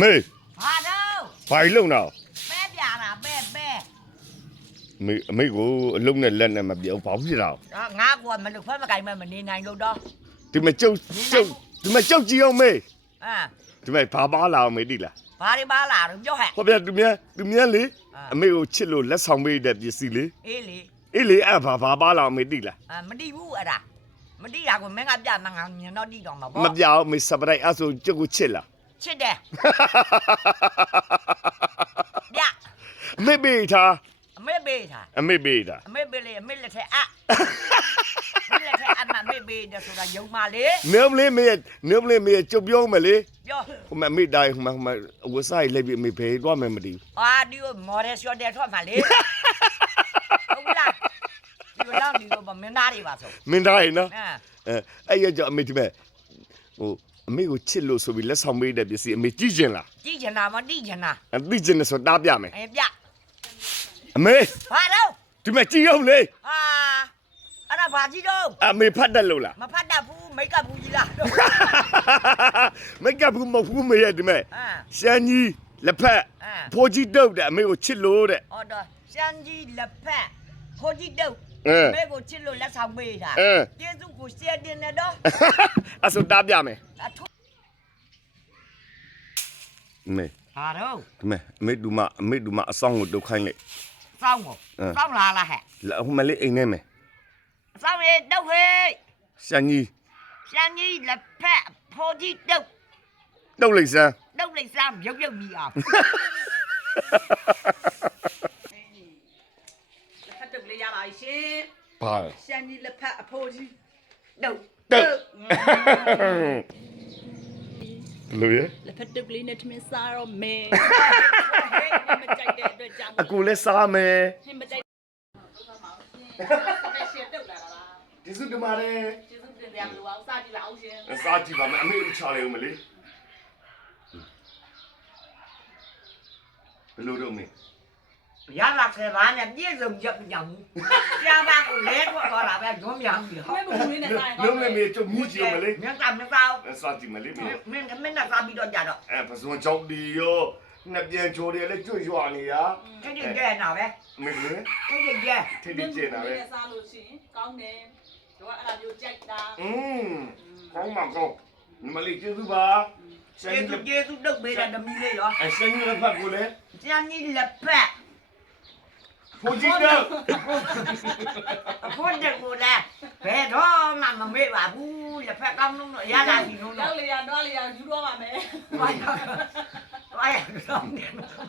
မေဘာတော့ ဘာကြီးလုံတော့ ပဲပြာတာပဲ အမေကိုအလုံးနဲ့လက်နဲ့မပြောဘာဖြစ်တာ ငါကမလို့ဖက်မကင်မနေနိုင်လို့တော့ ဒီမကျုပ်ဒီမကျုပ်ကြည့်အောင်မေ ဒီမဘာပါလာအောင်မေတိလား ဘာတွေပါလာတော့ပြောဟဲ့ ဟောဗျာသူများလေအမေကိုချစ်လို့လက်ဆောင်ပေးတဲ့ပစ္စည်းလေ အေးလေ အေးလေအဲ့ဘာပါလာအောင်မေတိလား မတိဘူးအဲ့ဒါမတိတာကိုမင်းကပြမငါမြင်တော့တိတော့မှာပေါ့ မပြောင်းမေစပရိုက်အဲ့ဆိုကျုပ်ကိုချစ်လား ချစ်တယ်ပြ အမေပေးထား အမေပေးတာ အမေပေးတာ အမေပေးလေအမေလက်ထက်အမေလက်ထက်အမမေပေးတယ်ဆိုတာယုံပါလေ နေမလေးမေကျုပ်ပြောမယ်လေ ပြော ဟိုမမေတိုင်းဟိုမဝစားရေးလိုက်ပြီးမေဘယ်တော့မှမတည် အာဒီကိုမော်ဒယ်ရှော့တယ်ထွက်မှာလေဟုတ်လားဒီတော့ဒီတော့မင်းသားတွေပါဆို မင်းသားရင်နော် အဲ အဲ့ရကြအမေဒီမဲ့ဟိုအမေကိုချစ်လို့ဆိုပြီးလက်ဆောင်ပေးတဲ့ပစ္စည်းအမေကြည့်ကျင်လား ကြည့်ချင်တာမတိချင်တာ သိကျင်တယ်ဆိုတားပြမယ် ပြ အမေ ဘာတော့ ဒီမဲ့ကြည့်အောင်လေ ဟာအဲ့ဒါဘာကြီးတော့ အမေဖတ်တယ်လို့လား မဖတ်တတ်ဘူးမိတ်ကပ်ဘူးကြီးလား မိတ်ကပ်ဘူးမဟုတ်ဘူးမေရဲ့ဒီမဲ့ အာ ရှမ်းကြီးလက်ဖက်ဖိုးကြီးတုတ်တဲ့အမေကိုချစ်လို့တဲ့ ဟောတော့ရှမ်းကြီးလက်ဖက်ခိုးကြီးတုတ်မဲကိုချစ်လို့လက်ဆောင်ပေးတာကျေးဇူးကိုရှယ်တင်နေတော့ အဲ့ဆိုတားပြမယ် အထူး မေ ဟာတော့ ဒီမဲ့အမေဒူမအဆောင်ကိုတုတ်ခိုင်းလိုက် စောင်းကိုစောင်းလာလားဟဲ့ ဟိုမလေးအိမ်ထဲမယ် စောင်းရေတုတ်ဟဲ့ ရှမ်းကြီး ရှမ်းကြီးလက်ဖက်ခိုးကြီးတုတ် တုတ်လိုက်စမ်း တုတ်လိုက်စမ်းပြုတ်ပြုတ်မြည်အောင်လက်ဖက်တုတ်လေးရပါရှင် ဘာ ရှမ်းကြီးလက်ဖက်အဖိုးကြီးတုတ် တုတ်လို့ရ လက်ဖက်တုပ်လေးနဲ့ထမင်းစားတော့မယ် မကြိုက်တဲ့အတွက်ကြောင့် အကူလည်းစားမယ် ဟင်းမကြိုက်တဲ့ရှယ်တုပ်လာတာလား ဒီစုတမားလေ ကျေးဇူးတင်ကြလို့အောင်စားကြည့်ပါအောင်ရှင် စားကြည့်ပါမယ်အမေဦးချလိုက်ဦးမလေးဘယ်လိုတော့မင်း ရလာဆယ်ပါးနဲ့ပြည့်စုံချက်မကြောင်ဘူးကြားပါကိုလဲထွက်သွားတာပဲဂျုံးမြောင်ပြီ မဲဘုံလေးနဲ့စားရင် လုံးလေးမေကျုပ်မြည်ကြည့်မလေး မင်းကမစား စားကြည့်မလေးမေ မင်းကစားပြီးတော့ကြတော့ ပစွန်ချောက်ဒီရောနှစ်ပြန်ချိုးတယ်လည်းကျွတ်ရွာနေရ ထိတ်ထိတ်ကျဲနာပဲ မေလေ ထိတ်ထိတ်ကျဲ ထိတ်ထိတ်ကျနေတာပဲ စားလို့ရှိရင်ကောင်းတယ်တော့အဲ့ဒါမျိုးကြိုက်တာ ကောင်းမှာကောင်းမလေးကျေးဇူးပါရှမ်း ကျေး ကြီး ဇူးတုတ်ပေးတဲ့တမီလေးရော ရှမ်းကြီးလက်ဖက်ကိုလေ ကျန်ကြီးလက်ဖက် ဖိုးကြီးတော့ ဖို့တဲ့ကိုလည်းဘယ်တော့မှမမေ့ပါဘူးလက်ဖက်ကောင်းလို့ရလာပြီလို့ တော့လေရတော့လေရယူတော့ပါမယ် ဘာရတော့